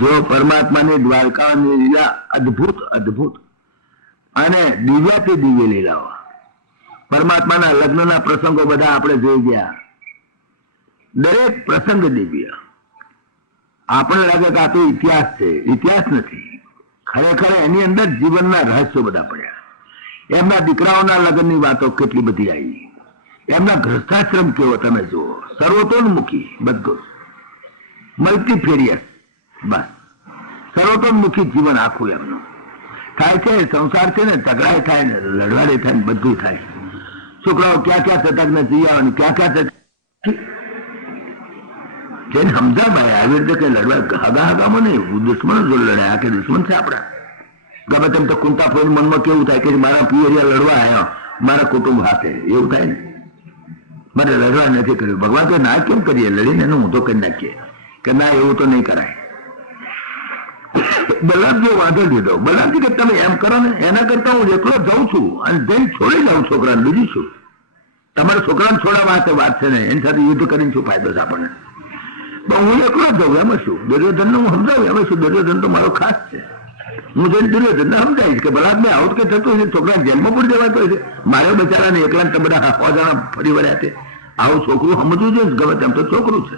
જો પરમાત્માની દ્વારકાની લીલા અદભુત અદભુત અને દિવ્યાથી દિવ્ય લીલાઓ, પરમાત્માના લગ્નના પ્રસંગો બધા આપણે જોઈ ગયા. દરેક પ્રસંગ દિવ્ય. આપણને લાગે કે આ તો ઇતિહાસ છે. ઇતિહાસ નથી, ખરેખર એની અંદર જીવનના રહસ્યો બધા પડ્યા. એમના દીકરાઓના લગ્નની વાતો કેટલી બધી આવી. એમના ગ્રસ્થાશ્રમ કેવો તમે જુઓ, સર્વતોન્મુખી, બધું મલ્ટીફેરિયસ, બસ સર્વતોન્મુખી જીવન આખું એમનું થાય છે. સંસાર છે ને, ઝઘડાય થાય ને, લડવાડે થાય ને, બધું થાય. છોકરાઓ ક્યાં ક્યાં સતર્કને જઈ આવવાની, ક્યાં ક્યાં જેને સમજા ભાઈ આવી રીતે કઈ લડવા હગા હગામાં નહીં, દુશ્મનો જો લડાયા કે દુશ્મન છે આપણા. ગમે તેમ તો કુંતા ફોઈન મનમાં કેવું થાય કે મારા પિયરિયા લડવા આવ્યા મારા કુટુંબ હાથે, એવું થાય ને. મારે લડવા નથી કર્યું. ભગવાન તો ના કેમ કરીએ, લડીને એનો ઊંધો કરી નાખીએ કે ના એવું તો નહીં કરાય. બલરામજી વાંધો લીધો. બલરામજી કે તમે એમ કરો ને, એના કરતા હું એકલો જાઉં છું અને જઈને છોડી જાઉં છોકરાને, બીજું શું. તમારા છોકરાને છોડવા વાત છે ને, એની સાથે યુદ્ધ કરીને શું ફાયદો છે આપણને. હું એકલો જ જાઉં, એમાં શું. દુર્યોધન હું સમજાવું, એમાં શું. દુર્યોધન તો મારો ખાસ છે. હું જઈને દુર્યોધન સમજાવીશ કે બલાદ મેં આવું કે થતું હોય છે, છોકરા જેલમાં પડી દેવાતો હોય છે. મારે બચારાને એકલા તમે બધા હોજાણા ફરી વળ્યા છે. આવું છોકરું સમજવું જોઈએ. ગમે તેમ તો છોકરું છે,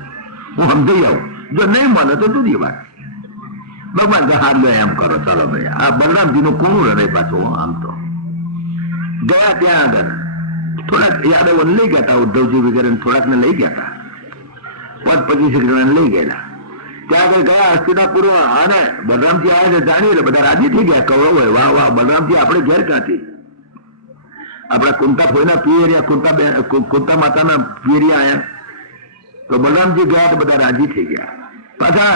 હું સમજી આવું. જો નહીં માને તો જુદી વાત. ભગવાન કે હાર લો, એમ કરો, ચાલો ભાઈ. આ બલરામજી નું કોનું હૃદય પાછું. આમ તો ગયા ત્યાં આગળ થોડાક યાદવોને લઈ ગયા હતા, ઉદ્ધવજી વગેરે થોડાક ને લઈ ગયા હતા. 25 જણાને લઈ ગયેલા. ત્યાં આગળ ગયા હસ્તિનાપુર, અને બલરામજી આવ્યા છે જાણી એટલે બધા રાજી થઈ ગયા. કૌરવ હોય, વાહ વાહ, બલરામજી આપણે ઘેર ક્યાંથી, આપણા કુંતા ફોઈના પિયરિયા, કુંતા માતાના પિયરિયા આયા. તો બલરામજી ગયા તો બધા રાજી થઈ ગયા. પાછા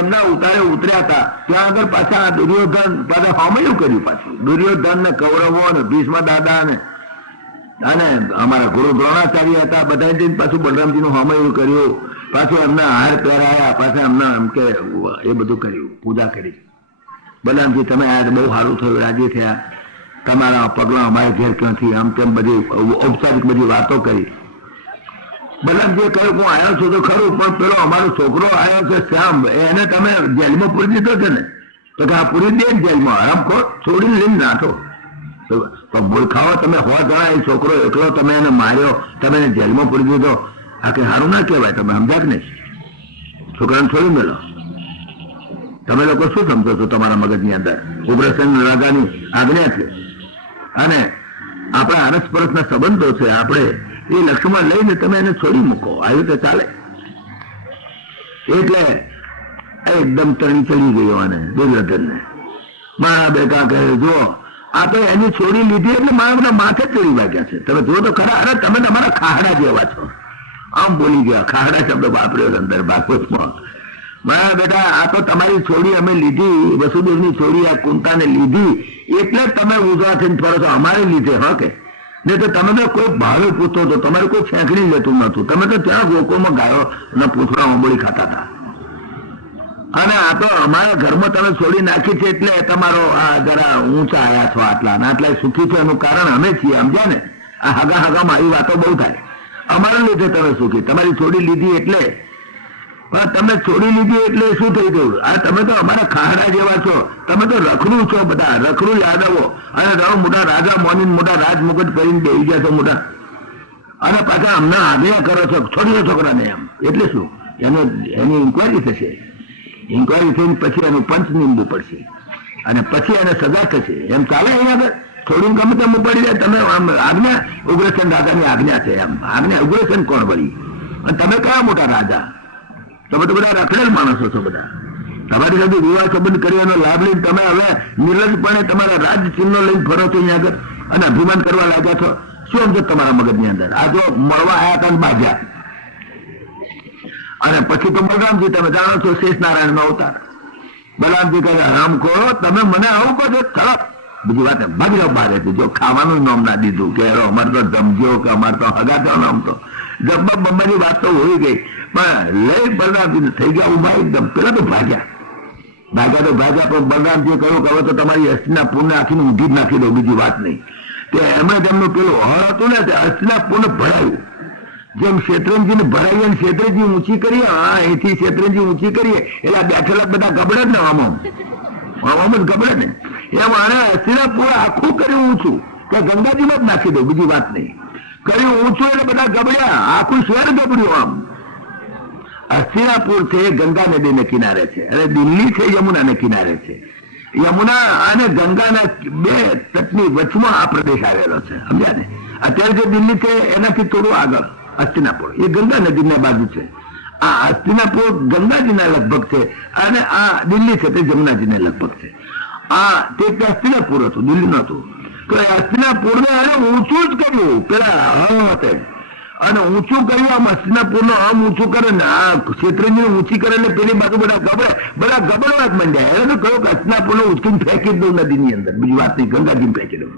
એમના ઉતારે ઉતર્યા હતા ત્યાં આગળ પાછા દુર્યોધન પાછા હોમયું કર્યું. પાછું દુર્યોધન ને કૌરવો ને ભીષ્મ દાદા ને અને અમારા ગુરુ દ્રોણાચાર્ય હતા, બધા જઈને પાછું બલરામજી નું હોમયું કર્યું. પાછું એમના હાર પહેરાયા, પાછા એમના એમ કે એ બધું કર્યું, પૂજા કરી. બલરામજી તમે આયા બહુ સારું થયું, રાજી થયા. તમારા પગલા અમારે ઘેર ક્યાંથી, આમ તેમ બધી ઔપચારિક બધી વાતો કરી. બલરામજીએ કહ્યું હું આવ્યો છું તો ખરું, પણ પેલો અમારો છોકરો આવ્યો છે શ્યામ, એને તમે જેલમાં પૂરી દીધો છે ને. તો કે આ પૂરી દે જેલમાં, આરામ ખો, છોડીને લઈને નાખો. તો મૂર્ખાઓ તમે હો જણા, એ છોકરો એકલો તમે એને માર્યો, તમે એને જેલમાં પૂરી દીધો. આ કે સારું ના કહેવાય. તમે સમજા કે નહીં? છોકરાને છોડી મેળો. તમે લોકો શું સમજો છો તમારા મગજની અંદર? ઉગ્રસેન રાજાની આજ્ઞા છે અને આપણા અરસપરસના સંબંધો છે. આપણે એ લક્ષ્યમાં લઈને તમે એને છોડી મૂકો, આવી રીતે ચાલે? એટલે એકદમ તણી ચડી ગયો અને દુર્યોધનને. મારા બેટા કહે જો આ તો એની છોડી લીધી એટલે મારા માથે ચડી વાગ્યા છે. તમે જુઓ તો ખરા, અરે તમે તમારા ખાહડા જેવા છો. આમ બોલી ગયા. ખાહડા શબ્દ વાપર્યો અંદર ભાગવતમાં. મારા બેટા આ તો તમારી છોડી અમે લીધી, વસુદેવની છોડી આ કુંતાને લીધી એટલે તમે ઉજવા થઈને ફરો છો, અમારે લીધે. હા કે નહીં તો તમે તો કોઈ ભાવે પૂછતો હતો, તમારે કોઈ ફેંકણી લેતું નતું. તમે તો ત્યાં ગોકોમાં ગાયો અને પૂછડા આંબોળી ખાતા હતા. અને આ તો અમારા ઘરમાં તમે છોડી નાખી છે એટલે તમારો આ જરા ઊંચા આવ્યા છો, આટલા ને આટલા સુખી છે. એનું કારણ અમે છીએ, સમજ્યા ને? આ હગા હગામાં આવી વાતો બહુ થાય. અમારા લીધે તમે સુખી, તમારી છોડી લીધી એટલે. પણ તમે છોડી લીધી એટલે શું થઈ ગયું? આ તમે તો અમારા ખાહડા જેવા છો. તમે તો રખડું છો, બધા રખડું યાદવો. અને તમે મોટા રાજા મોની મોટા રાજમુકટ પહેરીને બેસી ગયા છો મોટા, અને પાછા અમને આજ્ઞા કરો છો છોડી દો છોકરાને. એમ એટલે શું? એની ઇન્કવાયરી થશે. ઇન્કવાયરી થઈને પછી એનું પંચ નીમવું પડશે અને પછી એને સજા થશે. એમ ચાલે અહીંયા આગળ? થોડું ગમે તેમ પડી જાય. તમે આમ આજ્ઞા, ઉગ્રસેન રાજાની આજ્ઞા છે. એમ આજ્ઞા ઉગ્રસેન કોણ વળી? અને તમે કયા મોટા રાજા? તમે તો બધા રખડેલ માણસો છો બધા. તમારી સાથે વિવાહ સંબંધ કરી એનો લાભ લઈને તમે હવે નિર્લજપણે તમારા રાજ ચિહ્નો લઈને ફરો છો અહીંયા આગળ અને અભિમાન કરવા લાગ્યા છો. શું સમજો તમારા મગજની અંદર? આ જો મળવા આવ્યા હતા બાજા, અને પછી તો બલરામજી તમે જાણો છો શેષ નારાયણ નો અવતાર. બલરામજી કહે રામ ખોરો તમે મને આવું કહો છો, ખરાબ. બીજી વાત ભાગી જાવ બહાર. જો ખાવાનું નામ ના દીધું કે અમારે તો જમજો કે અમારે તો હગાતા નામ તો જમવા બમ્બાની વાત તો હોઈ ગઈ. પણ લઈ બલરામજી થઈ ગયા ઉભા એકદમ. પેલા તો ભાગ્યા પણ બલરામજીએ કહ્યું કે હવે તો તમારી અસ્થિના પૂર્ણ આખીને ઊંધી જ નાખી દો, બીજી વાત નહીં. તે એમાં તેમનું પેલું હળ હતું ને, તે અસ્થિના પૂર્ણ ભરાયું. જેમ શેત્રંજી ને ભરાઈએ ને શેત્રંજી ઊંચી કરીએ, અહીંથી શેત્રંજી ઊંચી કરીએ એટલે બેઠેલા બધા ગબડે ને આમ જ ગબડે ને. એમ આને હસ્તિનાપુર આખું કર્યું ઊંચું કે ગંગાજીમાં જ નાખી દઉં, બીજી વાત નહીં. કર્યું ઊંચું એટલે બધા ગબડ્યા, આખું શહેર ગબડ્યું. આમ હસ્તિનાપુર છે ગંગા નદીને કિનારે છે અને દિલ્હી છે યમુનાને કિનારે છે. યમુના અને ગંગાના બે તટની વચમાં આ પ્રદેશ આવેલો છે, સમજ્યા ને. અત્યારે જે દિલ્હી છે એનાથી થોડું આગળ હસ્તિનાપુર એ ગંગા નદીની બાજુ છે. આ હસ્તિનાપુર ગંગાજીના લગભગ છે અને આ દિલ્હી છે તે જમુનાજીને લગભગ છે. તે હસ્તિનાપુર હતું, દિલ્હી નતું. તો હસ્તિનાપુર ને એને ઊંચું જ કર્યું પેલા હતે, અને ઊંચું કર્યું. આમ હસ્તિનાપુર નું આમ ઊંચું કરે ને આ ક્ષેત્રજી ઊંચી કરે ને પેલી બાજુ બધા ગબડવા જ માંડ્યા. એને તો કહ્યું કે હસ્તિનાપુર ને ઉચકીને ફેંકી દઉં નદીની અંદર, બીજી વાત નહીં, ગંગાજી ફેંકી દઉં.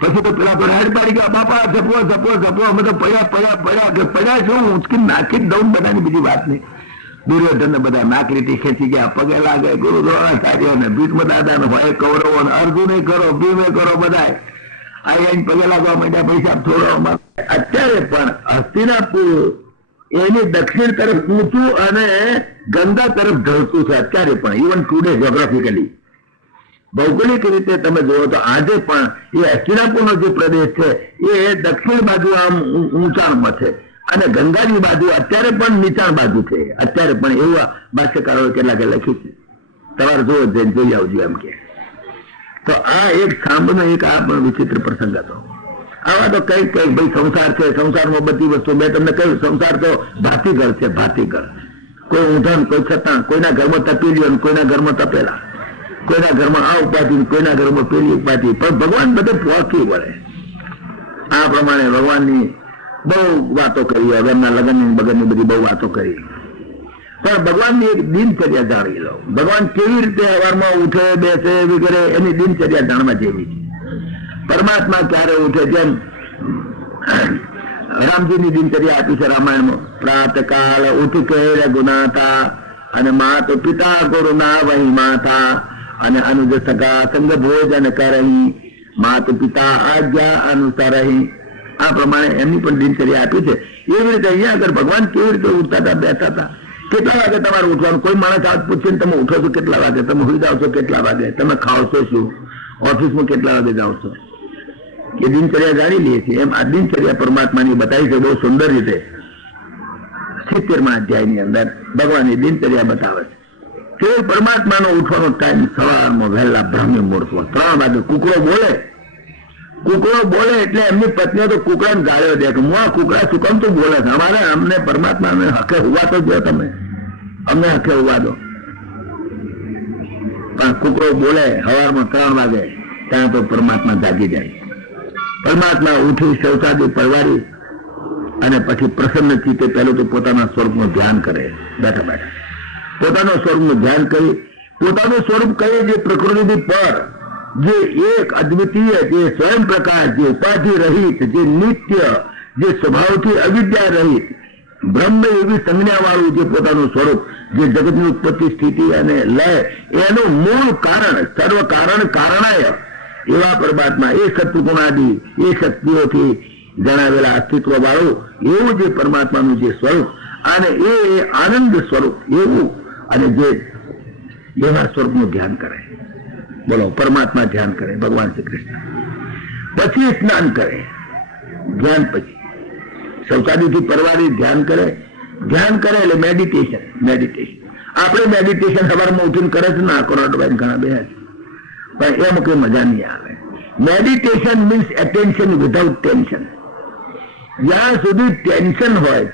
પછી તો પેલા તો રાડ પાડી ગયા, બાપા ઝપો ઝપો ઝપો, અમે તો પડ્યા છું, ઉચકીને નાખી જ દઉં બધાની, બીજી વાત નહીં. દુર્યોધન બધા નાક લીટી ખેંચી ગયા, પગે લાગે, ગુરુ દ્રોણાચાર્ય ને ભીષ્મ દાદા ને ભાઈ કૌરવો ને અર્જુને કરો, ભીમે કરો, બધા આઈને પગે લાગવા માંડ્યા, પૈસા થોડો. અત્યારે પણ હસ્તિનાપુર એની દક્ષિણ તરફ ઊંચું અને ગંગા તરફ ઢળતું છે અત્યારે પણ, ઇવન ટુડે જ્યોગ્રાફિકલી. ભૌગોલિક રીતે તમે જુઓ તો આજે પણ એ હસ્તિનાપુરનો જે પ્રદેશ છે એ દક્ષિણ બાજુ આમ ઊંચાણમાં છે અને ગંગાની બાજુ અત્યારે પણ નીચાણ બાજુ છે. અત્યારે પણ એવા ભાષ્યકારોએ કેટલાક લખ્યું છે, તમારે જોવો જઈને જોઈ આવજો એમ કે. તો આ એક સાંભળનો એક આ પણ વિચિત્ર પ્રસંગ હતો. આવા તો કઈ ભાઈ સંસાર છે, સંસારમાં બધી વસ્તુ, મેં તમને કહ્યું સંસાર તો ભાતીઘર છે, ભાતીઘર. કોઈ ઊંધણ, કોઈ છતાં, કોઈના ઘરમાં તપેલીઓ, કોઈના ઘરમાં તપેલા, કોઈના ઘરમાં આ ઉપાધિ, કોઈના ઘરમાં પેલી ઉપાધિ, પણ ભગવાન બધે પહોંચી વળે. આ પ્રમાણે ભગવાનની બહુ વાતો કરી, અગરના લગ્નની બગનની બધી બહુ વાતો કરી, પણ ભગવાનની એક દિનચર્યા જાણી લો. ભગવાન કેવી રીતે સવારમાં ઉઠે, બેસે, વગેરે એની દિનચર્યા જાણવા જેવી છે. પરમાત્મા ક્યારે ઉઠે, જેમ રામજીની દિનચર્યા આપી છે રામાયણમાં. પ્રાતકાળ ઉઠ કે રઘુનાથા અને માત પિતા ગુરુ ના વહી માતા અને અનુજ સગા સંગ ભોજન કરહી માત પિતા આજ્ઞા અનુસરહી. આ પ્રમાણે એમની પણ દિનચર્યા આપી છે. એવી રીતે અહીંયા આગળ ભગવાન કેવી રીતે ઉઠતા હતા, બેઠા હતા. કેટલા વાગે તમારે ઉઠવાનું? કોઈ માણસ આજ પૂછે ને તમે ઉઠો છો કેટલા વાગે, તમે સુઈ જાઓ છો કેટલા વાગે, તમે ખાઓ છો શું, ઓફિસમાં કેટલા વાગે જાઓ છો, એ દિનચર્યા જાણી લઈએ છીએ. એમ આ દિનચર્યા પરમાત્માની બતાવી છે બહુ સુંદર રીતે. 70મા અધ્યાયની અંદર ભગવાનની દિનચર્યા બતાવે છે. તે પરમાત્માનો ઉઠવાનો ટાઈમ સવારમાં વહેલા બ્રાહ્મી મુહૂર્તમાં 3 વાગે. કુકડો બોલે એટલે એમની પત્નીઓ તો કુકડાને ગાળ્યો દે કે હું આ કુકડા શું કામ તું બોલે છે, અમારે અમને પરમાત્માને હકે હોવા તો જો, તમે અમને હકે હોવા દો. પણ કુકડો બોલે સવારમાં 3 વાગે ત્યાં તો પરમાત્મા જાગી જાય. પરમાત્મા ઉઠી શૌચાદી પરવારી અને પછી પ્રસન્ન ચિત્તે પહેલું તો પોતાના સ્વરૂપનું ધ્યાન કરે. બેઠા બેઠા પોતાનું સ્વરૂપનું ધ્યાન કરી, પોતાનું સ્વરૂપ કહે જે પ્રકૃતિથી પર, જે એક અદ્વિતીય, જે સ્વયં પ્રકાશ, જે ઉપાધિ રહિત, જે નિત્ય, જે સ્વભાવથી અવિદ્યા રહિત, બ્રહ્મ એવી સંજ્ઞા વાળું જે પોતાનું સ્વરૂપ, જે જગતની ઉત્પત્તિ, સ્થિતિ અને લય એનું મૂળ કારણ, સર્વ કારણ કારણાય એવા પરમાત્મા, એ સત્વગુણાદિ, એ શક્તિઓથી જણાવેલા અસ્તિત્વ વાળું એવું જે પરમાત્માનું જે સ્વરૂપ અને એ આનંદ સ્વરૂપ એવું, અને જે એવા સ્વરૂપનું ધ્યાન કરે. બોલો, પરમાત્મા ધ્યાન કરે, ભગવાન શ્રી કૃષ્ણ. પછી સ્નાન કરે, ધ્યાન પછી શૌચાદીથી પરવારી ધ્યાન કરે. ધ્યાન કરે એટલે મેડિટેશન. આપણે મેડિટેશન સવારમાં ઉઠીને કરે છે ને, આખો અડવાઈને ઘણા બે છે, પણ એમ કઈ મજા નહીં આવે. Meditation means attention without tension. જ્યાં સુધી ટેન્શન હોય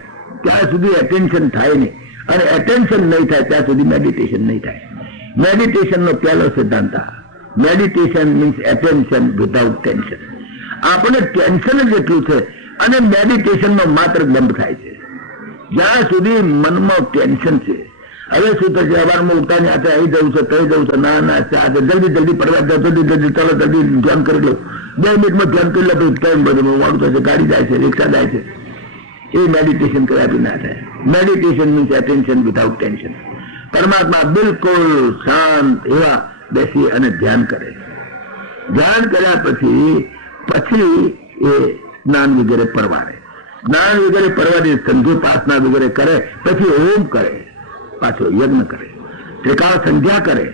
ત્યાં સુધી એટેન્શન થાય નહીં, અને એટેન્શન નહીં થાય ત્યાં સુધી મેડિટેશન નહીં થાય. મેડિટેશન નો પહેલો સિદ્ધાંત આ. Meditation means attention without tension. આપણે ટેન્શન જ એટલું છે અને મેડિટેશન નો માત્ર બંધ થાય છે જ્યાં સુધી મનમાં ટેન્શન છે. હવે શું થશે, સવારમાં ઉઠતા ને આજે અહીં જવું છે, તઈ જવું છે, ના આજે જલ્દી પરવા જલ્દી ચાલો જલ્દી ધ્યાન કરી લો, 2 મિનિટમાં ધ્યાન કરી લો, ટાઈમ બધું મોડું થશે, ગાડી જાય છે, રિક્ષા જાય છે. એ મેડિટેશન કર્યા બી ના થાય. Meditation means attention without tension. પરમાત્મા બિલકુલ શાંત એવા બેસી અને ધ્યાન કરે. ધ્યાન કર્યા પછી એ સ્નાન વગેરે પરવારે. સ્નાન વગેરે પરવાની સંધુ પાસના વગેરે કરે, પછી હોમ કરે, પાછો યજ્ઞ કરે, ત્રિકાળ સંધ્યા કરે.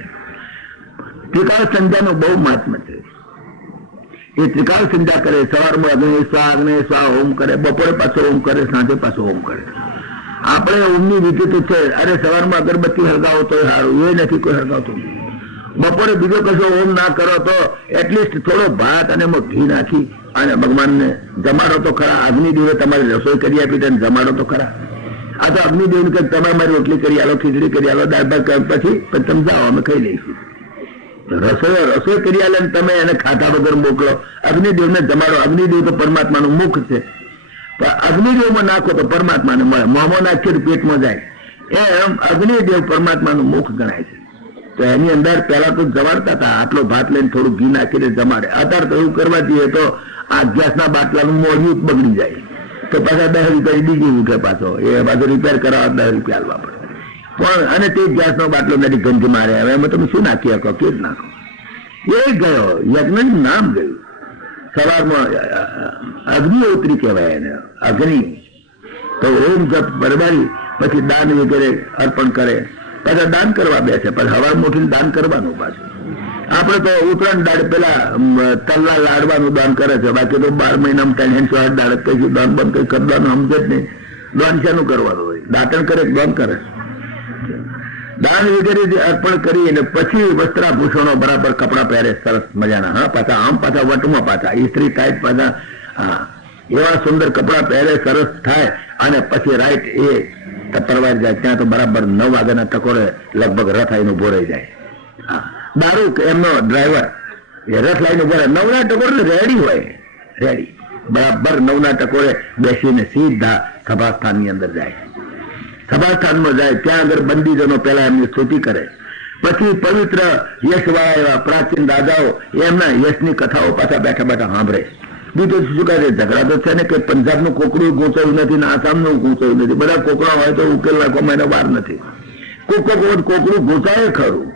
ત્રિકાળ સંધ્યાનું બહુ મહાત્મ્ય છે. એ ત્રિકાળ સંધ્યા કરે, સવારમાં અગ્નિ સ્વા હોમ કરે, બપોરે પાછો હોમ કરે, સાંજે પાછો હોમ કરે. આપણે ઊંઘની વિધિ તો છે, અરે સવારમાં અગરબત્તી હળગાવો તો સારું, એ નથી કોઈ હળગાવતું. બપોરે બીજો કશો હોમ ના કરો તો એટલીસ્ટ થોડો ભાત અને એમાં ઘી નાખી અને ભગવાનને જમાડો તો ખરા. અગ્નિદેવે તમારી રસોઈ કરી આપી તેને જમાડો તો ખરા. આ તો અગ્નિદેવ કે તમે મારી રોટલી કરી આલો, ખીચડી કરી આલો, દાળ ભાત પછી તમે જાઓ, અમે ખાઈ લઈશું. રસોઈ કરી આલે તમે એને ખાતા વગર મોકલો, અગ્નિદેવને જમાડો. અગ્નિદેવ તો પરમાત્માનું મુખ છે, પણ અગ્નિદેવમાં નાખો તો પરમાત્માને મળે. મોંમાં નાખીએ પેટમાં જાય. એમ અગ્નિદેવ પરમાત્માનું મુખ ગણાય છે. તો એની અંદર પેલા તો જમાડતા હતા, આટલો ભાત લઈને થોડું ઘી નાખીને જમાડે. અત્યારે તો એવું કરવા જઈએ તો આ ગેસના બાટલાનું મોઢું બગડી જાય, તો પાછા 10 રૂપિયા બીજી ઉઠે, પાછો એ પાછો રિપેર કરાવવા 10 રૂપિયા આલવા પડે. પણ અને તે ગેસનો બાટલો નથી ગંધ મારે. હવે એમાં તમે શું નાખી શકો, કેવી નાખો? એ ગયો, યજ્ઞનું નામ ગયું. સવારમાં અગ્નિહોત્રી કહેવાય એને, અગ્નિ. તો ઓમ જપ પરવારી પછી દાન વગેરે અર્પણ કરે, પાછા દાન કરવા બેસે. પછી હવાર મોઠીને દાન કરવાનું પાછું. આપણે તો ઉત્તરાયણ દાડ પેલા તલના લાડવાનું દાન કરે છે, બાકી તો 12 મહિનામાં 308 દાડ કઈ દાન બંધ કઈ કરવાનું સમજે જ નહીં. દાન શાનું કરવાનું હોય? દાંતણ કરે દાન કરે. દાન વગેરે અર્પણ કરી અને પછી વસ્ત્રાભૂષણો બરાબર કપડા પહેરે, સરસ મજાના. હા, પાછા આમ પાછા વટમાં પાછા ઇસ્ત્રી ટાઈટ પાછા, હા એવા સુંદર કપડા પહેરે, સરસ થાય. અને પછી રાઈટ એ પરવાર જાય. ત્યાં તો બરાબર 9 વાગ્યાના ટકોરે લગભગ રથ આવીને ઉભો રહી જાય. હા, દારૂ એમનો ડ્રાઈવર એ રથ લાઈને ઉભો રહે. 9ના ટકોરે રેડી હોય, રેડી બરાબર 9ના ટકોરે બેસીને સીધા સભાસ્થાનની અંદર જાય. સભાસ્થાનમાં જાય, ત્યાં આગળ બંદીજનો પહેલા એમની સ્તુતિ કરે. પછી પવિત્ર યશવાળા એવા પ્રાચીન રાજાઓ એમના યશની કથાઓ પાછા બેઠા બેઠા સાંભળે. બીજું શું કહે છે? ઝઘડા તો છે ને કે પંજાબનું કોકડું ગૂંચાયું નથી ને આસામનું ગૂંચાયું નથી. બધા કોકડા હોય તો ઉકેલ નાખવામાં એને વાર નથી. કોકડું ગૂંચાય ખરું,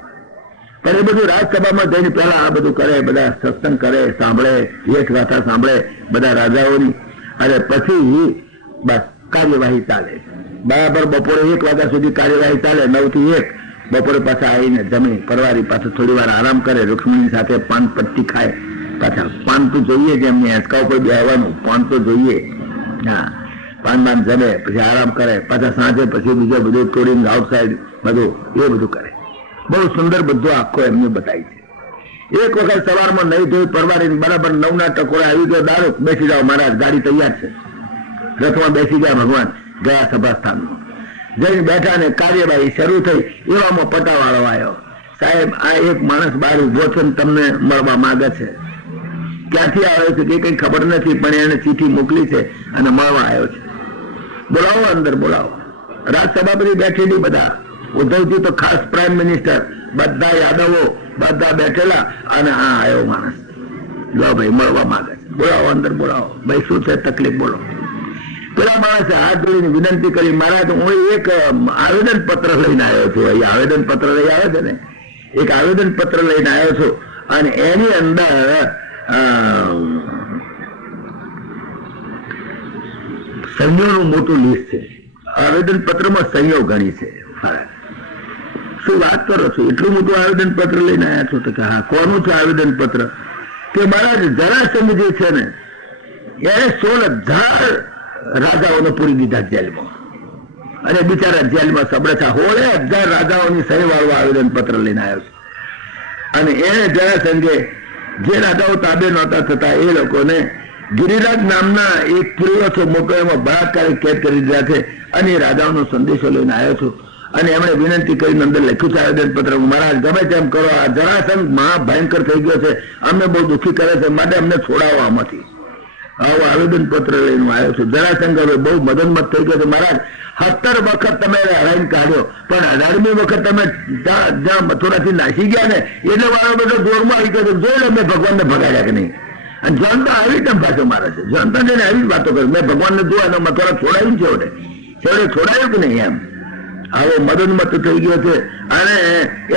પણ એ બધું રાજસભામાં જઈને પહેલા આ બધું કરે, બધા સત્સંગ કરે, સાંભળે, યશ ગાથા સાંભળે બધા રાજાઓની. અને પછી બસ કાર્યવાહી ચાલે. બરાબર બપોરે 1 વાગ્યા સુધી કાર્યવાહી ચાલે. 9 થી 1 બપોરે પાછા આવીને જમી પરવારી પાછું થોડી વાર આરામ કરે, રૂક્ષ્મણી સાથે પાન પટ્ટી ખાય. પાછા પાન તો જોઈએ જ, એમને હેંચકા ઉપર બેસવાનું પાન તો જોઈએ. હા, પાન બાન જમે પછી આરામ કરે. પાછા સાંજે પછી બીજું બધું તોડીને આઉટસાઇડ બધું એ બધું કરે. બહુ સુંદર બધું આખો એમને બતાવી છે. એક વખત સવારમાં નહીં ધોઈ પરવારીને બરાબર 9ના ટકોરે આવી ગયો દારૂ. બેસી જાઓ મહારાજ, ગાડી તૈયાર છે. રથમાં બેસી ગયા ભગવાન, ગયા સભાસ્થાનમાં જઈને બેઠા ને કાર્યવાહી શરૂ થઈ. એવામાં પટાવાળો આવ્યો. સાહેબ, આ એક માણસ બહાર ઉભો છે ને તમને મળવા માંગે છે. ક્યાંથી આવ્યો છે કે કઈ ખબર નથી, પણ એને ચીઠી મોકલી છે અને મળવા આવ્યો છે. બોલાવો અંદર, બોલાવો. રાજસભા બધી બેઠેલી, બધા ઉદ્ધવજી તો ખાસ પ્રાઇમ મિનિસ્ટર, બધા યાદવો બધા બેઠેલા. અને આ આવ્યો માણસ, લો ભાઈ મળવા માંગે છે, બોલાવો અંદર, બોલાવો. ભાઈ શું છે તકલીફ, બોલો. પેલા માણસે હાથ જોડીને વિનંતી કરી, મહારાજ હું એક આવેદન પત્ર લઈને આવ્યો છું. અહીં આવેદન પત્ર લઈ આવે છે ને, એક આવેદન પત્ર લઈને આવ્યો છું. અને એની અંદર સંયોનું મોટું લિસ્ટ છે. આવેદન પત્રમાં સંયો ઘણી છે. શું વાત કરો છો? એટલું મોટું આવેદન પત્ર લઈને આવ્યા છો? તો કે હા. કોનું છે આવેદન પત્ર? કે મહારાજ જરાસંઘ જે છે ને એને 16,000 રાજાઓને પૂરી દીધા જેલમાં, અને બિચારા જેલમાં સબળે છે. 16,000 રાજાઓની સહી વાળું આવેદન પત્ર લઈને આવ્યો છે. અને એને જરાસંઘે જે રાજાઓ તાબે નહોતા થતા એ લોકોને ગિરિરાજ નામના એક કિલ્લો છે મોટો, એમાં બળાત્કારે કેદ કરી દીધા છે. અને એ રાજાઓનો સંદેશો લઈને આવ્યો છું. અને એમણે વિનંતી કરીને અંદર લખ્યું છે આવેદન પત્ર, મહારાજ ગમે તેમ કરો, આ જરાસંઘ મહાભયંકર થઈ ગયો છે, અમને બહુ દુઃખી કરે છે, માટે અમને છોડાવો આમાંથી. આવું આવેદન પત્ર લઈને આવ્યો છું. જરાસંઘ હવે બહુ મદનમત થઈ ગયો છે. મહારાજ 17 વખત તમે હરાઈને કાઢ્યો, પણ 18મી વખત તમે જ્યાં મથુરાથી નાસી ગયા ને એટલે મારો બધો જોરમાં આવી ગયો. જોઈ લો મેં ભગવાનને ભગાડ્યા કે નહીં. અને જનતા આવી તેમ પાછો મારે છે. જનતા જઈને આવી જ વાતો કરે, મેં ભગવાનને જોવા અને મથુરા છોડાયું છે. છેવટે છોડાયું કે નહીં એમ. આવો મદનમત થઈ ગયો છે અને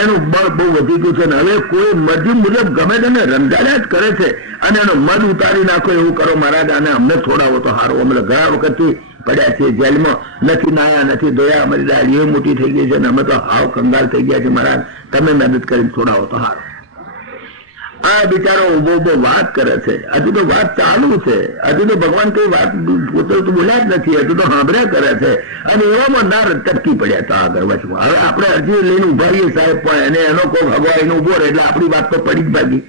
એનું બળ બહુ વધી ગયું છે. હવે કોઈ મરજી મુજબ ગમે તેને રંજાડ્યા જ કરે છે અને એનો મદ ઉતારી નાખો એવું કરો મહારાજ, અને અમને છોડાવો તો સારું. અમે ઘણા વખતથી પડ્યા છીએ જેલમાં, નથી નાયા નથી ધોયા, અમારી દાઢી મોટી થઈ ગઈ છે અને અમે તો હાવ કંગાલ થઈ ગયા છે મહારાજ, તમે મદદ કરીને છોડાવો તો સારું. આ બિચારો ઉભો ઉભો વાત કરે છે, હજુ તો વાત ચાલુ છે, હજુ તો ભગવાન કઈ વાત પોતે તો બોલ્યા જ નથી, હજુ તો સાંભળ્યા કરે છે. અને એવામાં નાર ટપકી પડ્યા હતા આગળ વચમાં. હવે આપણે અરજી લઈને ઉભા રહીએ સાહેબ, પણ એને એનો કોઈ ભગવાન ઉભો રહે એટલે આપણી વાત તો પડી જ ભાગી,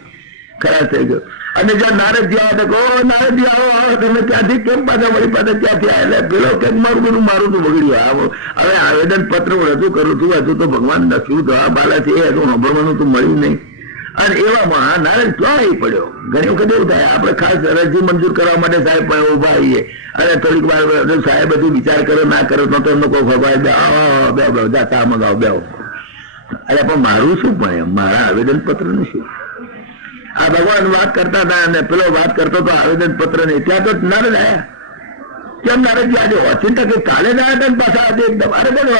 ખરાબ થઈ ગયો. અને જ્યાં નારદજી આવ્યા તો નારદજી આવો તમે ત્યાંથી કેમ પાછા વળી પાછા ક્યાંથી આવ્યા? એટલે પેલો કેમ મારું તો બગડ્યું. આવો હવે આવેદન પત્ર હું રજૂ કરું છું, હજુ તો ભગવાન શું જવાબ આલે છે એ હજુ સાંભળવાનું તો મળ્યું નહીં. અને એવામાં નારદ ક્યાં પડ્યો. ઘણી વખત એવું થાય આપણે ખાસ અરજી મંજૂર કરવા માટે સાહેબ પણ ઉભા આવીએ અને થોડીક વાર સાહેબ બધું વિચાર કરો ના કરો તો એમનો કોઈ ભગવાન બે ચા મગાવો બે. અરે પણ મારું શું પણ મારા આવેદન પત્ર નું શું? આ ભગવાન વાત કરતા હતા અને પેલો વાત કરતો હતો આવેદન પત્ર ને, ત્યાં તો નારદ આવ્યા. કેમ નારદજી આજે ઓચિંતા કે કાલે જ આવ્યા હતા પાછા આજે એકદમ? અરે બોલો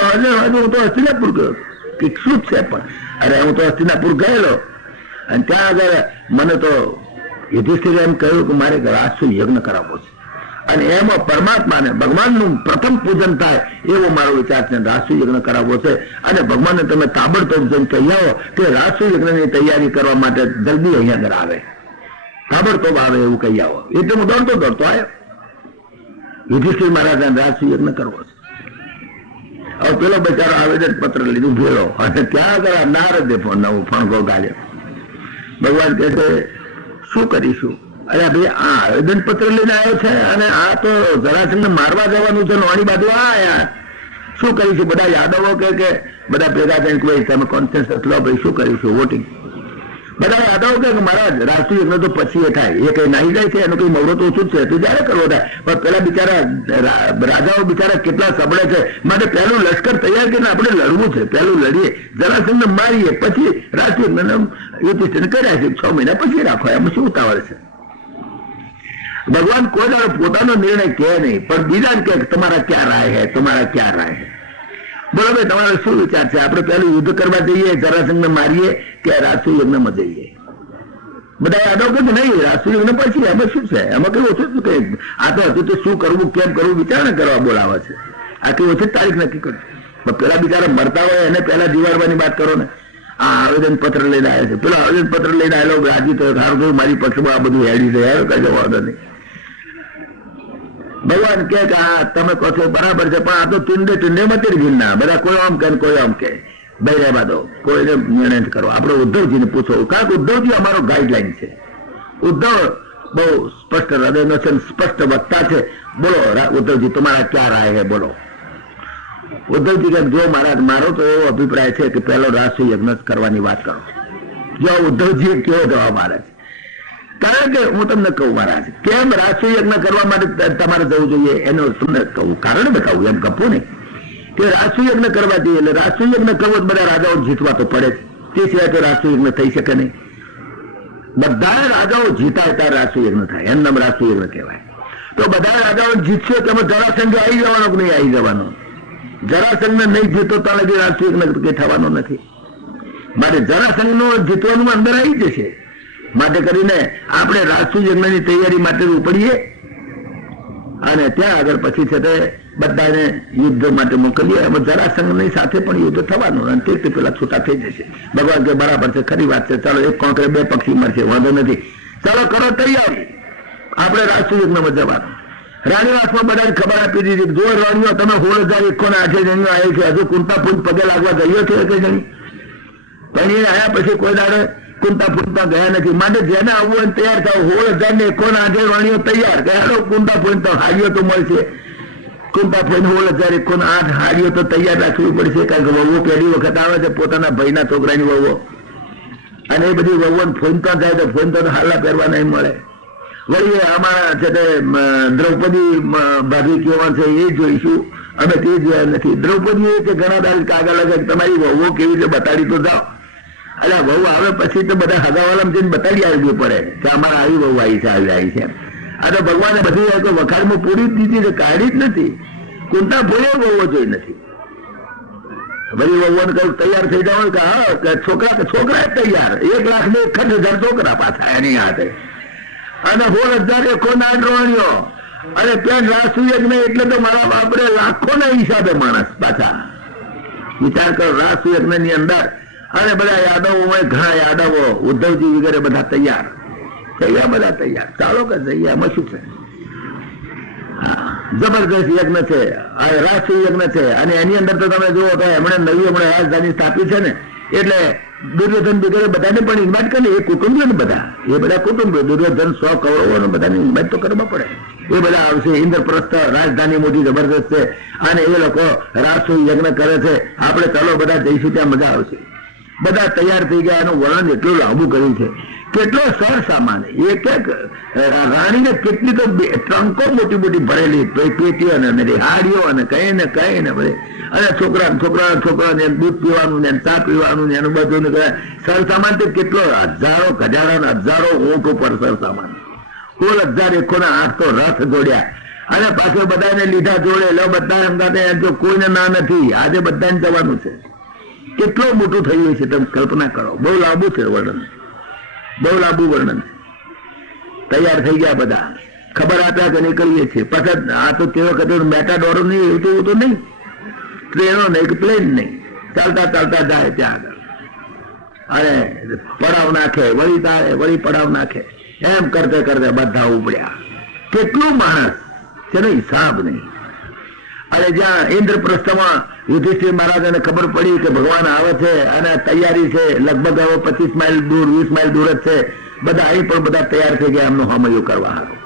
હું તો હસ્તિનાપુર ગયો. કે શું છે પણ? અરે હું તો હસ્તિનાપુર ગયેલો અને ત્યાં આગળ મને તો યુધિષ્ઠિરે એમ કહ્યું કે મારે રાષ્ટ્ર યજ્ઞ કરાવવો છે અને એમાં પરમાત્માને ભગવાનનું પ્રથમ પૂજન થાય એવો મારો વિચાર છે. રાષ્ટ્ર યજ્ઞ કરાવવો છે અને ભગવાનને તમે તાબડતોબ જેમ કહી આવો કે રાષ્ટ્ર યજ્ઞની તૈયારી કરવા માટે જલ્દી અહીંયા આગળ આવે, તાબડતોબ આવે એવું કહી આવો. એટલે હું દોડતો આવ્યો. યુધિષ્ઠિર મહારાજને રાષ્ટ્ર યજ્ઞ કરવો છે. હવે પેલો બચારો આવેદન પત્ર લીધું ભેળો અને ત્યાં આગળ નારદે ફણગો ગાળ્યો. ભગવાન કહે છે શું કરીશું? અરે ભાઈ આ આવેદન પત્ર લઈને આવ્યો છે અને આ તો જરાસંઘને મારવા જવાનું છે, નોની બાજુ યાર શું કરીશું? બધા યાદવો કે બધા ભેગા થઈને ભાઈ તમે કોન્સેન્સસ લો, ભાઈ શું કરીશું વોટિંગ? બધા યાદવો કે મહારાજ રાષ્ટ્રીય યજ્ઞ તો પછી એ થાય, એ કઈ નાહી જાય છે એનું કઈ મુહૂર્ત ઓછું જ છે તો જયારે કરવો થાય. પણ પેલા બિચારા રાજાઓ બિચારા કેટલા સબળે છે, માટે પહેલું લશ્કર તૈયાર કરીને આપણે લડવું છે, પહેલું લડીએ, જરાસંઘને મારીએ, પછી રાષ્ટ્રીય યુધિષ્ઠિરને કર્યા છે 6 મહિના પછી રાખો, એમાં શું ઉતાવળ છે? ભગવાન કોઈ દાડો પોતાનો નિર્ણય કહે નહીં, પણ બીજાને કહે તમારા ક્યાં રાય હે, તમારા ક્યાં રાય હે. બોલો ભાઈ તમારો શું વિચાર છે? આપણે પહેલું યુદ્ધ કરવા જઈએ, જરાસંઘને મારીએ કે રાષ્ટ્રીય યજ્ઞમાં જઈએ? બધા યાદવ કે નહીં રાષ્ટ્રીય યજ્ઞ પછી એમાં શું છે? એમાં કઈ ઓછું શું કે આ તો હજુ તો શું કરવું કેમ કરવું વિચારણા કરવા બોલાવે છે. આ કઈ ઓછી તારીખ નક્કી કરશે. પેલા બિચારા મરતા હોય એને પહેલા જીવાડવાની વાત કરો ને. આ આવેદન પત્ર લઈને આવ્યા છે, પેલો આવેદન પત્ર લઈને આવેલો રાજી તો સારું થયું મારી પક્ષમાં આ બધું હેડી જાય, કઈ વાંધો નહીં. ભગવાન કે આ તમે કહો છો બરાબર છે, પણ આ તો ટીંડે મતી ભીનના બધા કોઈ આમ કે કોઈ આમ કે ભાઈ રહેવા દો, કોઈને નિર્ણય કરો. આપણે ઉદ્ધવજીને પૂછો, કારણ કે ઉદ્ધવજી અમારો ગાઈડલાઈન છે. ઉદ્ધવ બહુ સ્પષ્ટ હૃદયનો છે, સ્પષ્ટ વક્તા છે. બોલો ઉદ્ધવજી તમારા ક્યાં રાય હે? બોલો. ઉદ્ધવજી કે જો મહારાજ મારો તો એવો અભિપ્રાય છે કે પહેલો રાષ્ટ્રીય યજ્ઞ કરવાની વાત કરો. જો ઉદ્ધવજી કેવો જવાબ આવે છે? કારણ કે હું તમને કહું મહારાજ કેમ રાષ્ટ્રીય યજ્ઞ કરવા માટે તમારે જવું જોઈએ એનું તમને કહું, કારણ બતાવું, એમ ગપું નહીં કે રાષ્ટ્રીય યજ્ઞ કરવા જોઈએ. એટલે રાષ્ટ્રીય યજ્ઞ કરવો બધા રાજાઓ જીતવા તો પડે જ, તે સિવાય તો રાષ્ટ્રીય યજ્ઞ થઈ શકે નહીં. બધા રાજાઓ જીતાય ત્યારે રાષ્ટ્રીય યજ્ઞ થાય, એમ નામ રાષ્ટ્રીય યજ્ઞ કહેવાય. તો બધા રાજાઓ જીતશે કે જરાસંઘે આવી જવાનો કે નહીં આવી જવાનો? જરાસંઘને નહીં જીતો તો લગી રાષ્ટ્રીય યજ્ઞ કઈ થવાનો નથી. માટે જરાસંઘનું જીતવાનું અંદર આવી જશે. માટે કરીને આપણે રાષ્ટ્રીય યજ્ઞની તૈયારી માટે ઉપડીએ અને ત્યાં આગળ પછી છે તે બધાને યુદ્ધ માટે મોકલીએ. એમાં જરાસંઘની સાથે પણ યુદ્ધ થવાનું અને તે પેલા છૂટા થઈ જશે. ભગવાન કે બરાબર છે, ખરી વાત છે, ચાલો એક કોંકરે 2 પક્ષી મળશે, વાંધો નથી, ચાલો કરો તૈયારી, આપણે રાષ્ટ્રીય યજ્ઞમાં જવાનું. રાણીવાસમાં બધાને ખબર આપી દીધી, જો રાણીઓ તમે 16,008 જણીઓ આવી છે, હજુ કુંતા ફૂલ પગે લાગવા ગયો છે કે જણી? પણ એ આવ્યા પછી કોઈ દાડે કુંતા ફૂલતા ગયા નથી. માટે જેને આવવું હોય તૈયાર થાવ. 16,008 રાણીઓ તૈયાર ગયા, કુંતા ફૂલ તો હાડીઓ તો મળશે. કુંતા ફૂલ 16,008 હાડીઓ તો તૈયાર રાખવી પડશે, કારણ કે વહુઓ પહેલી વખત આવે છે પોતાના ભાઈના છોકરાની વહુઓ, અને એ બધી વહુઓ ફોનતા જાય તો ફોનતા હાલા પહેરવા નહીં મળે. વળી અમારા છે તે દ્રૌપદી ભાભી કેવા છે એ જોઈશું, અમે તે જોયા નથી. દ્રૌપદી એ ઘણા દાડ કાગળ લગે તમારી વહુઓ કેવી રીતે બતાડી તો જાઓ. એટલે વહુ આવે પછી તો બધા હગાવાલામાં જઈને બતાડી આવવી પડે કે અમારે આવી વહુ આવી છે, આવી છે. આ તો ભગવાને બધી વખાણમાં પૂરી જ દીધી છે, કાઢી જ નથી. કુંતા ભૂલે વહુઓ જોઈ નથી. વળી વહુને કહ્યું તૈયાર થઈ જાવ કે હા કે છોકરા તૈયાર 1,00,000 ને 61,000 છોકરા પાછા એની હાથે અને 16,000 એકો ના ડ્રોણીઓ અને ત્યાં રાસુયજ્ઞ એટલે તો મારા બાપરે લાખો ના હિસાબે માણસ પાછા વિચાર કરો રાસુયજ્ઞ ની અંદર અને બધા યાદવો ઘણા યાદવો ઉદ્ધવજી વગેરે બધા તૈયાર બધા તૈયાર ચાલો કે જઈએ એમાં શું છે જબરદસ્ત યજ્ઞ છે રાષ્ટ્રીય યજ્ઞ છે અને એની અંદર તો તમે જુઓ કે હમણાં રાજધાની સ્થાપી છે ને એટલે દુર્યોધન વગેરે બધાને પણ ઇન્વાઇટ કરે એ કુટુંબીઓ ને બધા એ બધા કુટુંબીઓ દુર્યોધન 100 કૌરવો બધાને ઇન્વાઇટ તો કરવા પડે એ બધા આવશે ઇન્દ્રપ્રસ્થ રાજધાની મોટી જબરદસ્ત છે અને એ લોકો રાષ્ટ્રીય યજ્ઞ કરે છે આપણે ચાલો બધા જઈશું ત્યાં મજા આવશે બધા તૈયાર થઈ ગયા એનું વર્ણન એટલું લાંબુ કર્યું છે કેટલો સર સામાન એક એક રાણીને કેટલી તો ટ્રંકો મોટી મોટી ભરેલી પેટીઓ અને હાડીઓ અને કઈ ને બધે અને છોકરાને દૂધ પીવાનું ને ચા પીવાનું ને એનું બધું સર સામાન તો કેટલો હજારો ગજાડા હજારો ઊંટ ઉપર સર સામાન 16,000 તો રથ જોડ્યા અને પાછળ બધાને લીધા જોડે લો બધા એમ જો કોઈને ના નથી આજે બધાને જવાનું છે કેટલું મોટું થયું છે તમે કલ્પના કરો બહુ લાંબુ છે વર્ણન બહુ લાંબુ વર્ણન તૈયાર થઈ ગયા બધા ખબર આપ્યા કે નીકળીએ છીએ પાછા આ તો તે વખતે મેટાડોરો નહીં એવું તો નહીં ટ્રેનો નહીં પ્લેન નહીં ચાલતા જાય ત્યાં આગળ અને પડાવ નાખે વળી તારે વળી પડાવ નાખે એમ કરતે બધા ઉપડ્યા કેટલું માણસ તેનો હિસાબ નહીં અને જ્યાં ઇન્દ્રપ્રસ્થમાં યુધિષ્ઠિર મહારાજને ખબર પડી કે ભગવાન આવે છે અને તૈયારી છે લગભગ હવે 25 માઇલ દૂર 20 માઇલ દૂર જ છે બધા અહીં પણ બધા તૈયાર થઈ ગયા એમનું હમયું કરવા હારું